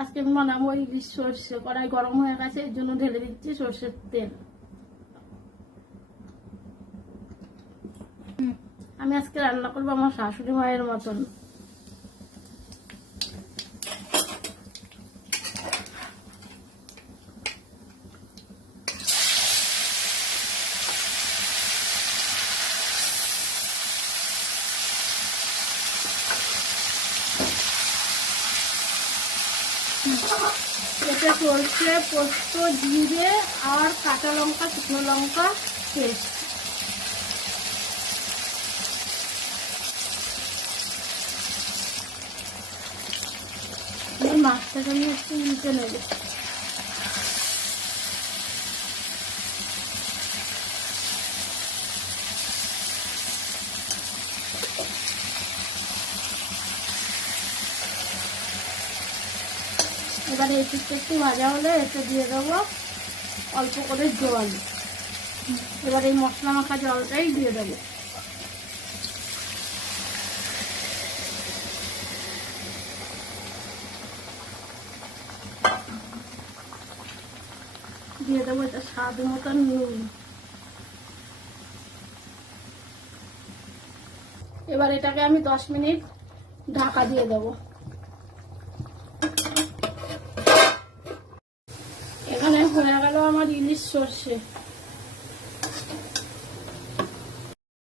আজকে আমি বানাবো ইলিশ সর্ষে। কড়াই গরম হয়ে গেছে, এর জন্য ঢেলে দিচ্ছি সর্ষের তেল। আমি আজকে রান্না করবো আমার শাশুড়ি মায়ের মতন। এতে সরষে, পোস্ত, জিরে আর কাঁচা লঙ্কা, শুকনো লঙ্কা পেস্ট। এই মাছটাকে আমি একটু উল্টে নেব। এবারে এই পিঠটা একটু ভাজা হলে এতে দিয়ে দেবো অল্প করে জল। এবার এই মশলা মাখা জলটাই দিয়ে দেবো। দিয়ে দেবো এটা স্বাদ মতন নুন। এবার এটাকে আমি 10 মিনিট ঢাকা দিয়ে দেবো। এখানে হয়ে গেল আমার ইলিশ সর্ষে।